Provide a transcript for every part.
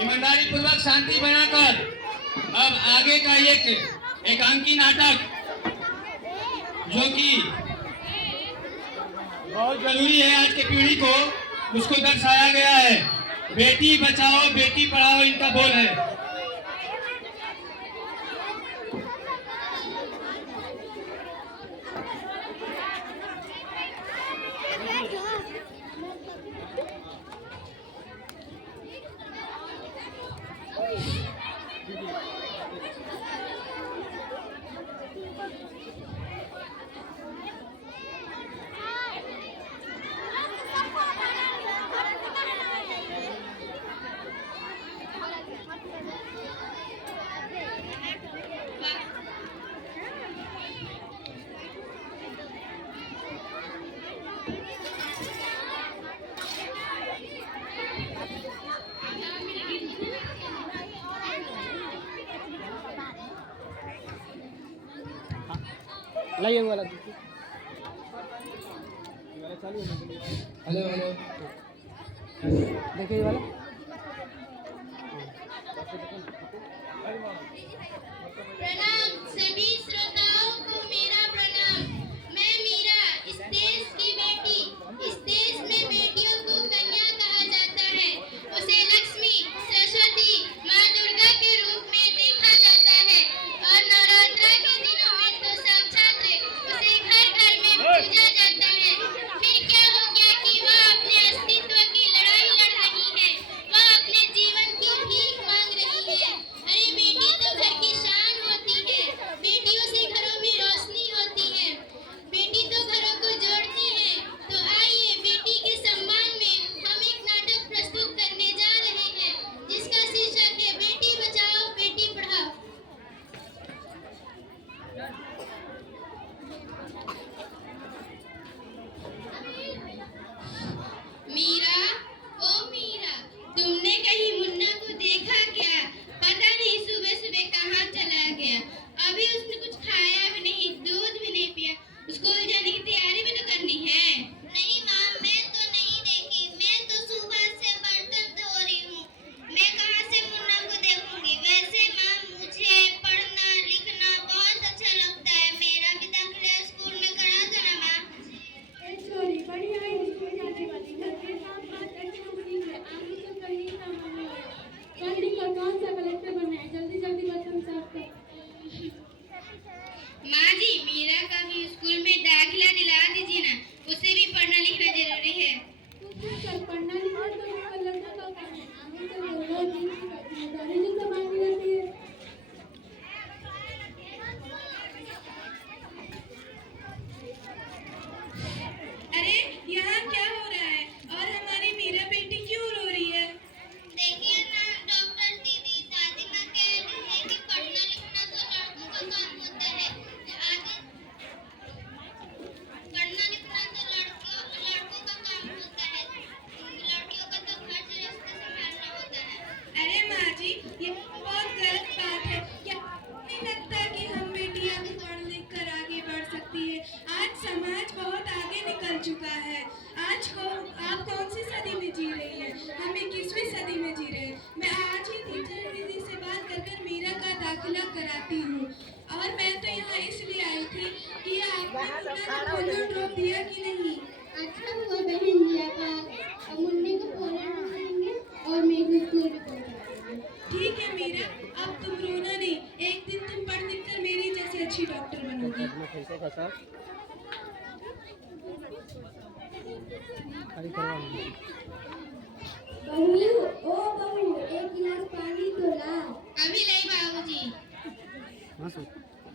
ईमानदारी पूर्वक शांति बनाकर अब आगे का एक एकांकी नाटक जो कि बहुत जरूरी है आज की पीढ़ी को, उसको दर्शाया गया है। बेटी बचाओ बेटी पढ़ाओ इनका बोल है। लाइए वाला हेलो हेलो देखिए वाला प्रणाम सभी श्रोताओं को मेरा प्रणाम। मैं मीरा, इस देश की बेटी। इस देश में बेटियों को कन्या कहा जाता है। उसे लक्ष्मी, सरस्वती, माँ दुर्गा के रूप में देखा जाता है और नवरात्रा के दिनों में तो साक्षात उसे घर घर में पूजा जाता है। फिर क्या हो गया कि वह अपने अस्तित्व की लड़ाई लड़ रही है, वह अपने जीवन की भीख मांग रही है। अरे बेटी तो घर की शान होती है, बेटियों से घरों में रोशनी होती है, बेटी तो घरों को जोड़ती है। तो आइए बेटी के सम्मान में हम एक नाटक प्रस्तुत करने जा रहे हैं जिसका शीर्षक है बेटी बचाओ बेटी पढ़ाओ। मीरा, ओ मीरा, तुमने कहीं मुन्ना को देखा क्या? पता नहीं सुबह सुबह कहाँ चला गया। अभी उसने कुछ खाया भी नहीं, दूध भी नहीं पिया। स्कूल जाने की तैयारी भी तो करनी है। नहीं माँ, मैं तो नहीं देखी। मैं तो सुबह से बर्तन धो रही हूँ। मैं कहाँ से मुन्ना को देखूंगी? वैसे माँ, मुझे पढ़ना लिखना बहुत अच्छा लगता है। मेरा भी दाखिला स्कूल में करा दो ना माँ। छोरी बड़ी आई स्कूल जाने वाली, घर के काम काज अच्छी होती है, आगे चल कर ही काम आने वाला। पढ़ लिख कर कौन सा कलेक्टर बनना है? जल्दी जल्दी बर्तन साफ कर। माँ जी, मीरा का भी स्कूल में दाखिला दिला दीजिए ना, उसे भी पढ़ना लिखना जरूरी है। तू क्या कर, पढ़ना लिखना तो एक लड़का का काम है। आगे चल कर वो दिन की जिम्मेदारी जो संभालनी रहती है। अरे यहाँ क्या हो रहा है और हमारी मीरा बेटी क्यों रो रही है? देखिए ना डॉक्टर दीदी, दादी माँ कह रही है कि पढ़ना लिखना तो लड़कों का काम होता है। आगे पढ़ना लिखना तो लड़कों का काम होता है। लड़कियों का तो घर गृहस्थ संभालना होता है। अरे माँ जी, ये बहुत गलत बात है। क्या नहीं लगता कि हम बेटियां भी पढ़ लिख कर आगे बढ़ सकती है? आज समाज बहुत आगे निकल चुका है। आज को आप कौन सी सदी में जी रही हैं? हम 21वीं सदी में जी रहे हैं। मैं आज ही टीचर दीदी से बात कर मीरा का दाखिला कराती हूँ। और मैं तो यहाँ इसलिए आई थी कि आपने मुन्ना को पोलियो ड्रॉप दिया कि नहीं? अच्छा हुआ बहन जी, आप मुन्ने को पोलियो ड्रॉप देंगे और मैं भी स्कूल में पहुंचाऊंगी। ठीक है मीरा, अब तुम रोना नहीं। एक दिन तुम पढ़ लिख कर मेरी जैसे अच्छी डॉक्टर बनोगी। बहू, ओ बहू, एक गिलास पानी तो ला। अभी नहीं बाबूजी।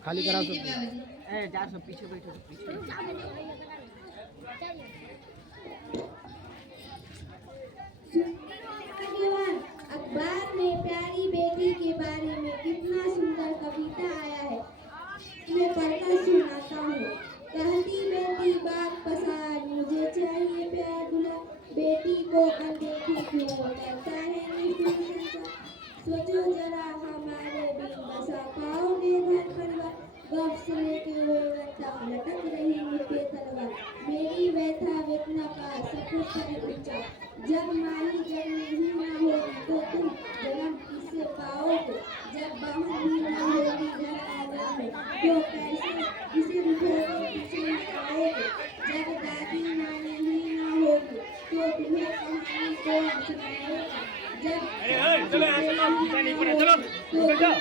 खाली ये करा लीजिए सब बाबूजी। ए जा सब पीछे बैठो, सब पीछे। अखबार में प्यारी बेटी के बारे में कितना सुंदर कविता आया है। मैं पढ़कर सुनाता हूँ। कहती बेटी बाग पसार, मुझे चाहिए प्यार दुला। बेटी को अनदेखी क्यों करता है निष्ठुर संसार। सोचो जरा हमारे बिन बसा पाओगे घर परिवार। गफ से लेके हुए व्यथा लटक रही मुझे तलवार। मेरी व्यथा वेदना का सब कुछ है ऊंचा। जब माही जब नहीं ना होगी तो तुम पोएम सुनाएगा। जब चलो ऐसे तो पीछे नहीं पड़ा, चलो निकल जाओ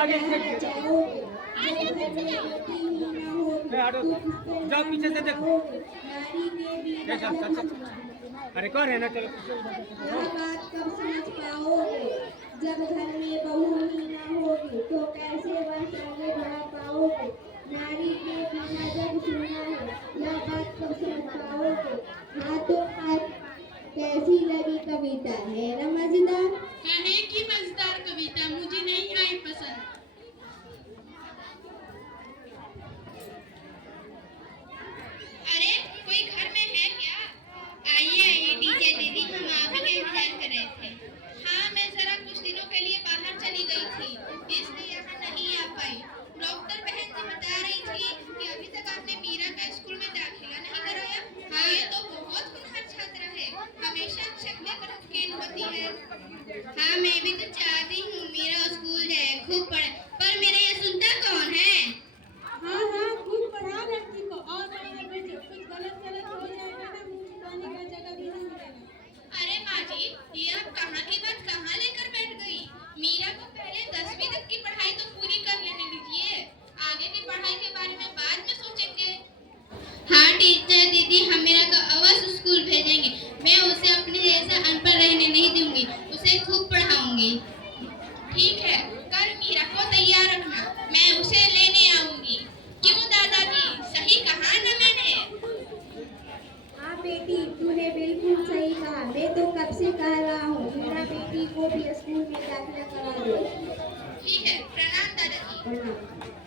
आगे से जाओगे, जब घर में बेटी ही ना होगी, हटो, तो किस पर जाओ पीछे से देखो। जाओगे? नारी के भी अरे कौन है ना, चलो यह बात कब समझ पाओगे? जब घर में बहू ही ना होगी तो कैसे वंश आगे बढ़ा पाओगे? नारी के बिना जग सुनना है, यह बात कब समझ पाओगे? हाँ तो आज कैसी लगी कविता, है ना मजेदार? कहे की मजेदार कविता मुझे नहीं आई पसंद। अरे कोई घर में है क्या? आइए आइए टीचर दीदी, हम आप ही का इंतजार कर रहे थे। हाँ, मैं जरा कुछ दिनों के लिए बाहर चली गई थी, इसलिए यहाँ नहीं आ पाई। डॉक्टर बहन जी बता रही थी कि अभी तक आपने मीरा का स्कूल में दाखिला नहीं कराया। हाँ, ये तो बहुत होनहार छात्र है, हमेशा शक्ल पर उत्कीर्ण होती है। हाँ, मैं भी तो चाहती हूँ मीरा स्कूल जाए, खूब पढ़े, पर मेरा ये सुनता कौन है? हाँ हाँ खूब पढ़ा लड़की को, और पढ़ा बेटी, कुछ गलत हो जाएगा ना मुंह छुपाने का जगह भी नहीं मिलेगा। अरे माँ जी, ये आप कहाँ की बात कहाँ लेकर बैठ गई? मीरा को पहले 10वीं तक की पढ़ाई तो पूरी कर लेने दीजिए, आगे की पढ़ाई के बारे में बाद में सोचेंगे। हाँ टीचर दीदी, हम मीरा को अवश्य स्कूल भेजेंगे। मैं उसे अपने जैसा अनपढ़ रहने नहीं दूंगी, उसे खूब पढ़ाऊंगी। ठीक है, कल मीरा को तैयार रखना, मैं उसे लेने आऊंगी। क्यों दादाजी, सही कहा ना मैंने? हाँ बेटी, तूने बिल्कुल सही कहा। मैं तो कब से कह रहा हूँ मेरा बेटी को भी स्कूल में दाखिला करा दो। ठीक है, प्रणाम दादाजी। प्रणाम।